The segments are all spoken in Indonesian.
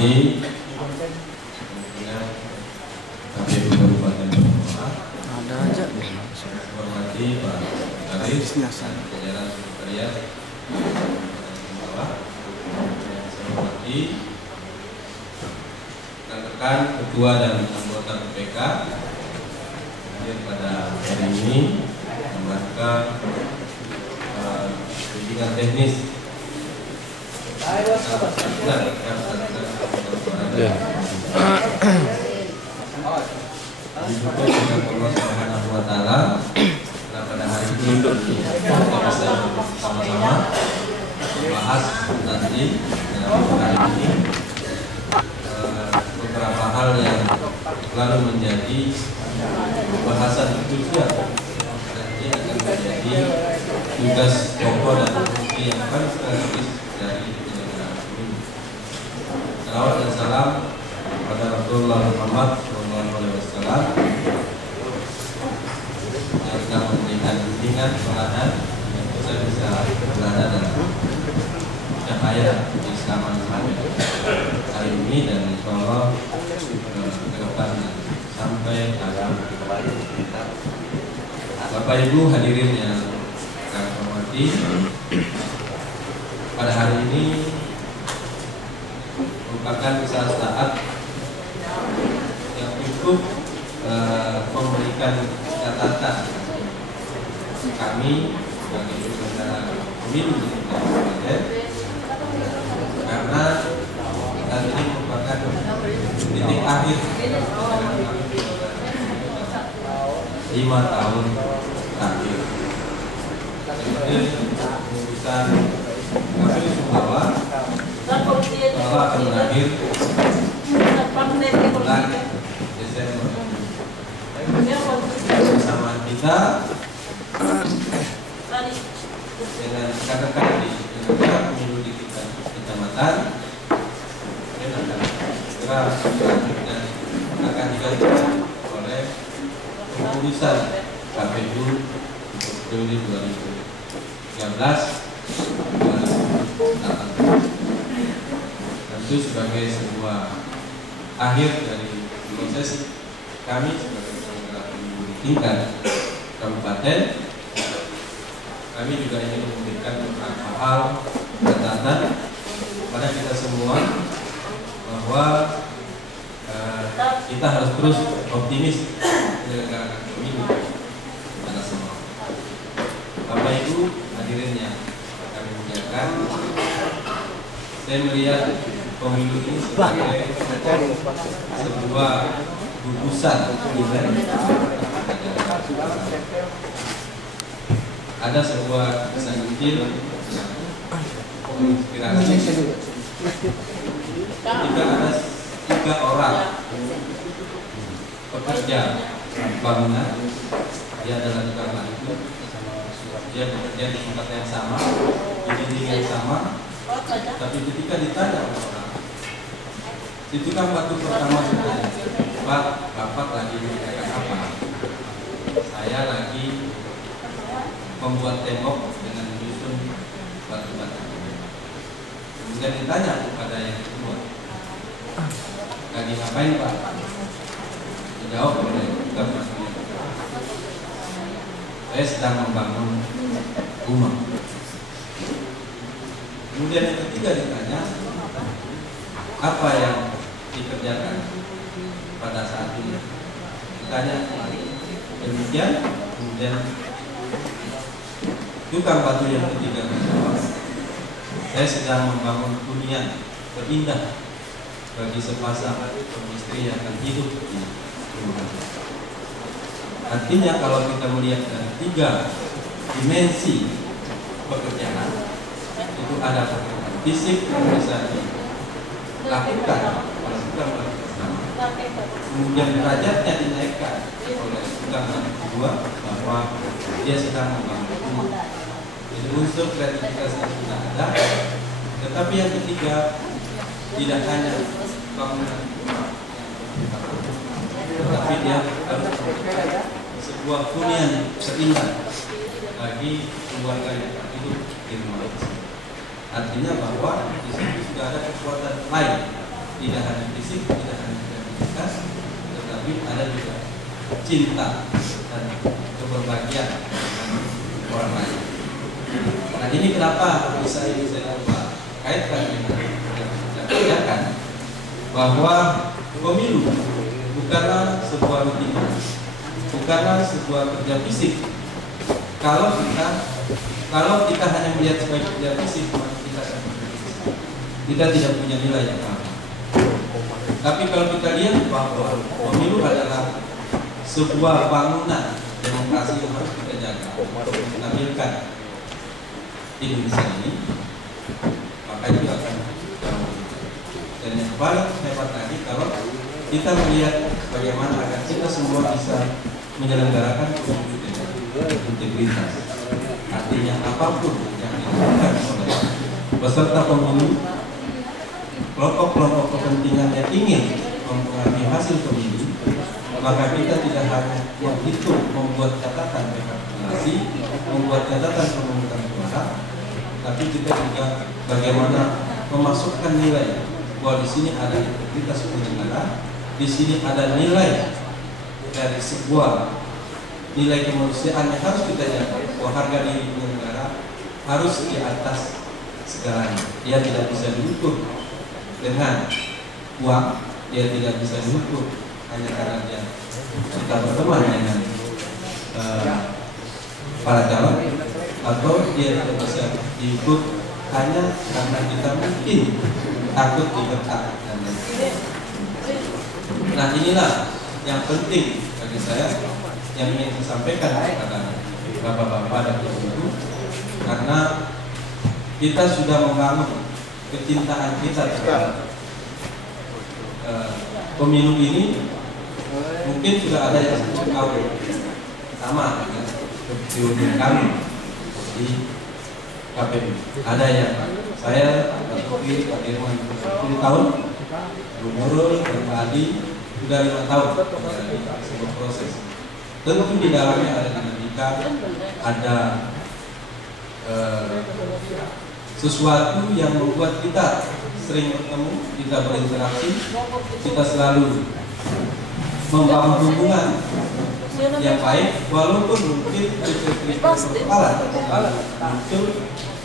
hormati KPU Kabupaten Bogor, ada aja nih. hormati Pak Sekretaris dan jajaran sekretariat bawah, saya hormati rekan-rekan ketua dan anggota PPK hadir pada hari ini dalam bimbingan teknis. Disyukur dengan Allah Subhanahu wa Ta'ala, karena pada hari ini kita bisa sama-sama membahas nanti dalam hari ini beberapa hal yang selalu menjadi bahasan khususnya dan ini akan menjadi tugas pokok dan fungsi yang paling strategis dari penyelenggaraan pemilu. Salawat dan salam kepada Rasulullah Muhammad SAW yang sedang memberikan bimbingan teladan yang bisa berada dalam cahaya keislaman hari ini dan insyaallah ke depan sampai akhir. Bapak Ibu hadirin yang kami hormati, pada hari ini merupakan saat yang cukup memberikan catatan kami sebagai penyelenggara pemilu di Kabupaten, karena saat ini merupakan titik akhir 5 tahun terakhir. Jadi keputusan KPU Sumbawa bahwa akan berakhir bulan Desember. Bersama kita dengan rekan-rekan di pemilu di kecamatan dan akan digantikan oleh keputusan KPU periode 2013-2018. Tentu sebagai sebuah akhir dari proses kami sebagai penyelenggara pemilu di tingkat kabupaten, kami juga ingin memberikan beberapa hal catatan kepada kita semua bahwa kita harus terus optimis penyelenggaraan pemilu pada semua. Bapak Ibu hadirin yang kami muliakan, saya melihat pemilu ini sebagai sebuah gugusan nilai. Ada sebuah kisah kecil menginspirasi. Ketika ada 3 orang pekerja bangunan, dia adalah tukang batu, dia bekerja di tempat yang sama, di dinding yang sama, tapi ketika ditanya oleh orang, si tukang batu pertama bertanya, "Pak, Bapak lagi mengerjakan apa?" "Saya lagi membuat tembok dengan menyusun batu-batu." Kemudian ditanya kepada yang kedua, "Lagi ngapain, Pak?" Dijawab oleh tukang batu, "Saya sedang membangun rumah." Kemudian yang ketiga ditanya, "Apa yang dikerjakan pada saat ini?" Ditanya demikian, kemudian tukang batu yang ketiga menjawab, "Saya sedang membangun hunian terindah bagi sepasang suami istri yang akan hidup di rumah." Artinya kalau kita melihat dari 3 dimensi pekerjaan, itu ada pekerjaan fisik yang bisa dilakukan oleh tukang batu pertama, kemudian derajatnya dinaikkan oleh tukang batu kedua bahwa dia sedang membangun rumah. Jadi unsur kreativitas yang sudah ada, tetapi yang ketiga tidak hanya bangunan rumah, tetapi dia harus sebuah hunian terindah bagi keluarga yang hidup di rumah. Artinya bahwa di situ sudah ada kekuatan lain tidak hanya fisik, tidak hanya kreativitas, tetapi ada juga cinta dan keberbahagiaan dengan orang lain. Nah, ini kenapa bisa ini saya coba kaitkan dengan yang kita kerjakan, bahwa pemilu bukanlah sebuah rutinitas, bukanlah sebuah kerja fisik. Kalau kita hanya melihat sebagai kerja fisik, maka kita tidak punya nilai yang sama. Tapi kalau kita lihat bahwa pemilu adalah sebuah bangunan demokrasi yang harus kita jaga untuk menampilkan Indonesia ini, maka itu akan jauh. Dan yang paling hebat lagi kalau kita melihat bagaimana agar kita semua bisa menyelenggarakan pemilu dengan integritas. Artinya apapun yang dilakukan oleh peserta pemilu, kelompok-kelompok kepentingan yang ingin mempengaruhi hasil pemilu, maka kita tidak hanya menghitung, membuat catatan rekapitulasi, membuat catatan pemungutan suara, tapi kita juga bagaimana memasukkan nilai bahwa di sini ada integritas penyelenggara, di sini ada nilai dari sebuah nilai kemanusiaan yang harus kita jaga, bahwa harga diri penyelenggara harus di atas segalanya. Dia tidak bisa diukur dengan uang, dia tidak bisa diukur hanya karena dia suka berteman dengan para calon, atau dia tidak bisa diukur hanya karena kita mungkin takut diberkat. Nah, inilah yang penting bagi saya yang ingin saya sampaikan kepada bapak-bapak dan ibu-ibu, karena kita sudah membangun kecintaan kita terhadap pemilu ini. Mungkin sudah ada yang tahu sama dengan kebijakan kami di KPU. Ada yang saya Pak Dirman 10 tahun, Bu Nurul dan Pak Adi sudah 5 tahun menjalani sebuah proses. Tentu di dalamnya ada dinamika, ada sesuatu yang membuat kita sering bertemu, kita berinteraksi, kita selalu membangun hubungan yang baik, walaupun mungkin persoalan muncul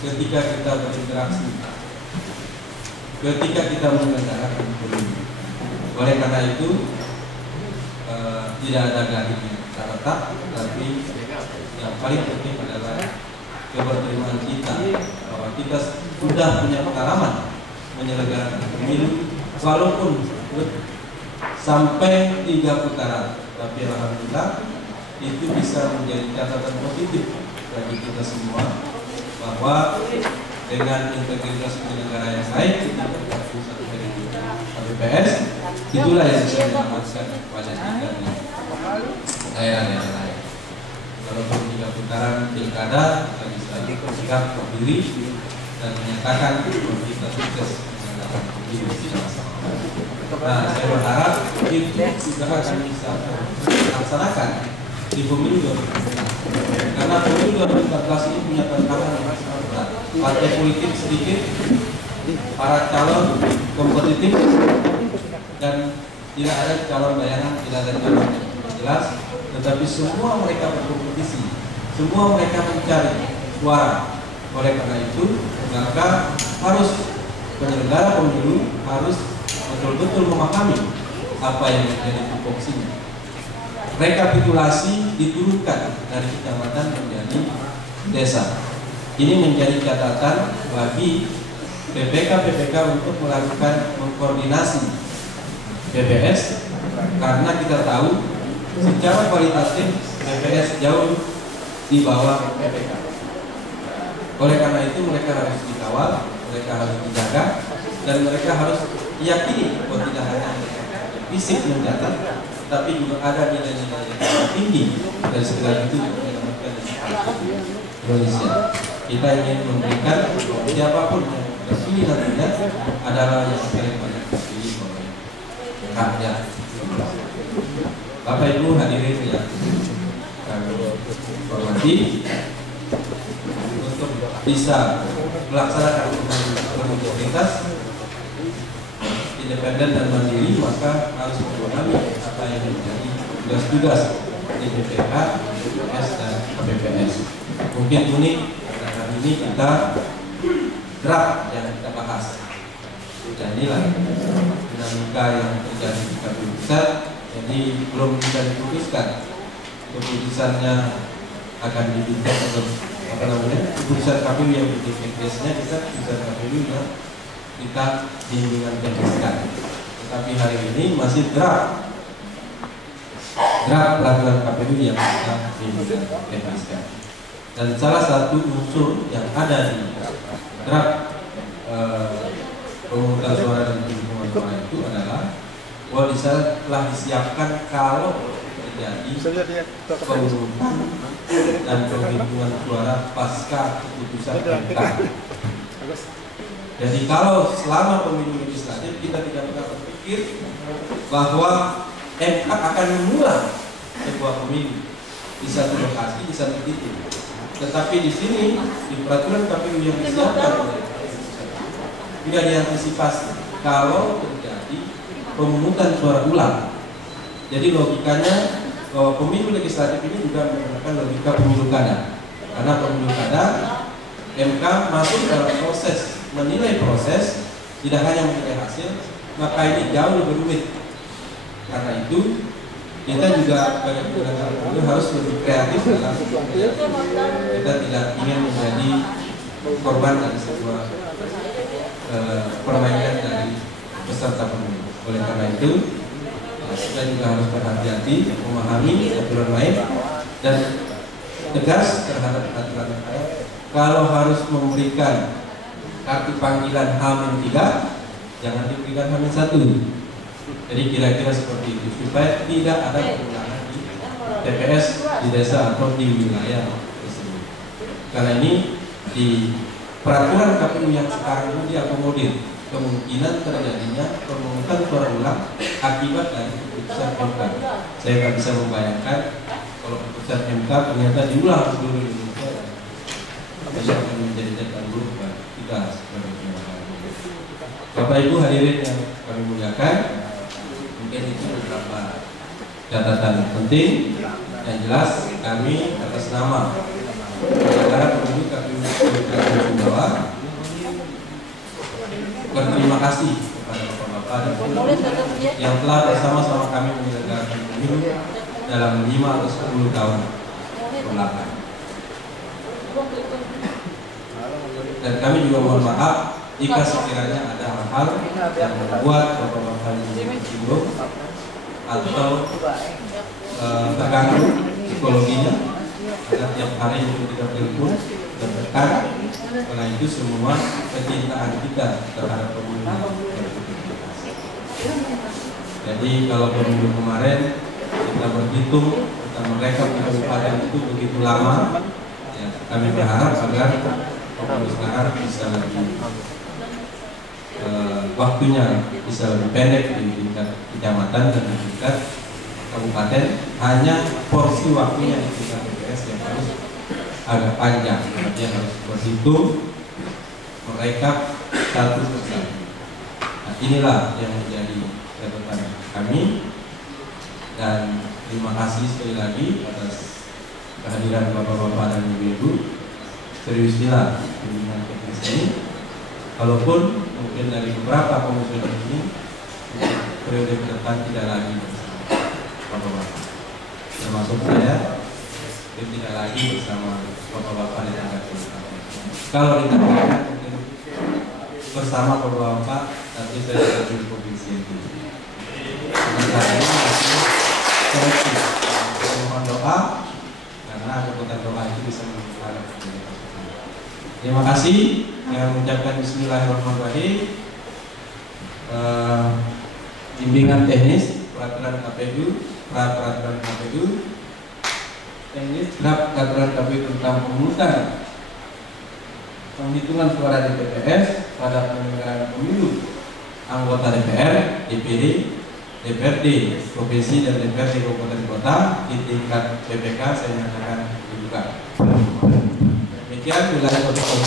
ketika kita berinteraksi, ketika kita menyelenggarakan pemilu. Oleh karena itu tidak ada garis catatan, tapi yang paling penting adalah keberterimaan kita bahwa kita sudah punya pengalaman menyelenggarakan pemilu, walaupun sampai 3 putaran, tapi alhamdulillah itu bisa menjadi catatan positif bagi kita semua, bahwa dengan integritas penyelenggara yang baik ketika pusat dari KPPS, itulah yang bisa menyelamatkan kepada kita di daerah-daerah lain. Walaupun 3 putaran pilkada, kita bisa sikap berdiri dan menyatakan bahwa kita sukses menyelenggarakan pemilu bersama-sama. Nah, saya berharap itu juga akan bisa dilaksanakan di pemilu 2014. Karena pemilu 2014 ini punya tantangan yang sangat berat. Partai politik sedikit, para calon kompetitif, dan tidak ada calon bayangan, tidak ada calon yang jelas. Tetapi semua mereka berkompetisi, semua mereka mencari suara. Oleh karena itu, maka harus penyelenggara pemilu harus betul-betul memahami apa yang menjadi tupoksinya. Rekapitulasi diturunkan dari kecamatan menjadi desa. Ini menjadi catatan bagi PPK untuk melakukan mengkoordinasi PPS, karena kita tahu secara kualitatif PPS jauh di bawah PPK. Oleh karena itu mereka harus dikawal, mereka harus dijaga, dan mereka harus diyakini bahwa tidak hanya fisik mencatat, tapi juga ada nilai-nilai yang tinggi dari segala itu menyelamatkan Indonesia. Kita ingin memberikan siapapun yang terpilih nantinya adalah yang paling banyak terpilih oleh rakyat. Bapak Ibu hadirin yang kami hormati, untuk bisa melaksanakan integritas independen dan mandiri, maka harus memahami apa yang menjadi tugas-tugas di BPK, BPS, dan KPPS. Mungkin unik karena hari ini kita draft yang kita bahas. Dan inilah dinamika yang terjadi di KPU Pusat. Jadi belum bisa diputuskan keputusannya akan dibimbing atau apa namanya keputusan KPU yang BPS-nya kita keputusan KPU yang kita bimbingan tekniskan. Tetapi hari ini masih draft peraturan KPU yang kita bimbingan tekniskan. Dan salah satu unsur yang ada di draft pemungutan suara dan penghitungan suara itu adalah bahwa telah disiapkan kalau terjadi pemungutan dan penghitungan suara pasca keputusan MK. Jadi kalau selama pemilu legislatif kita tidak pernah berpikir bahwa MK akan mengulang sebuah pemilu di satu lokasi, di satu titik. Tetapi di sini di peraturan KPU yang disiapkan oleh tidak diantisipasi kalau terjadi pemungutan suara ulang. Jadi logikanya bahwa pemilu legislatif ini juga menggunakan logika pemilu kada. Karena pemilu kada MK masuk dalam proses menilai proses, tidak hanya menilai hasil, maka ini jauh lebih rumit. Karena itu kita juga harus lebih kreatif dalam kita tidak ingin menjadi korban dari sebuah permainan dari peserta pemilu. Oleh karena itu kita juga harus berhati-hati memahami aturan main dan tegas terhadap aturan main. Kalau harus memberikan kartu panggilan H-3, jangan diberikan H-1. Jadi kira-kira seperti itu supaya tidak ada pengulangan di TPS di desa atau di wilayah tersebut. Karena ini di peraturan KPU yang sekarang ini diakomodir kemungkinan terjadinya pemungutan suara ulang akibat dari keputusan MK. Saya nggak bisa membayangkan kalau keputusan MK ternyata diulang seluruh Indonesia, bisa akan menjadi catatan buruk bagi kita sebagai penyelenggara. Bapak Ibu hadirin yang kami muliakan, mungkin itu beberapa catatan penting yang jelas kami atas nama penyelenggara pemilu KPU Kabupaten Sumbawa berterima kasih kepada Bapak-Bapak dan Ibu yang telah bersama-sama kami menyelenggarakan pemilu dalam 5 atau 10 tahun belakang. Dan kami juga mohon maaf jika sekiranya ada hal-hal yang membuat Bapak-Bapak tersinggung atau terganggu psikologinya, karena tiap hari itu tidak telepon dan tekan. Karena itu semua kecintaan kita terhadap pemilu. Jadi kalau pemilu kemarin kita berhitung tentang mereka di kabupaten itu begitu lama, ya, kami berharap agar pemilu sekarang bisa lebih waktunya bisa lebih pendek di tingkat kecamatan dan di tingkat kabupaten. Hanya porsi waktunya di tingkat TPS yang harus agak panjang, artinya harus berhitung mereka satu persatu. Nah, inilah yang menjadi catatan kami, dan terima kasih sekali lagi atas kehadiran Bapak-Bapak dan Ibu-Ibu. Seriuslah bimbingan teknis ini, walaupun mungkin dari beberapa pengusul ini periode ke depan tidak lagi bersama Bapak-Bapak, termasuk saya, tidak lagi bersama Bapak-Bapak di tingkat kabupaten. Kalau ditambahkan mungkin bersama Bapak-Bapak, tapi saya dari provinsi itu. Saat ini masih kolektif. Mohon doa karena kekuatan doa itu bisa mengumpulkan. Terima kasih. Yang mengucapkan Bismillahirrahmanirrahim. Bimbingan teknis peraturan KPU, peraturan KPU. Teknis draft peraturan KPU tentang pemungutan penghitungan suara di TPS pada penyelenggaraan pemilu anggota DPR, DPD, DPRD provinsi dan DPRD kabupaten kota di tingkat PPK saya nyatakan dibuka. Demikian wilayah protokol.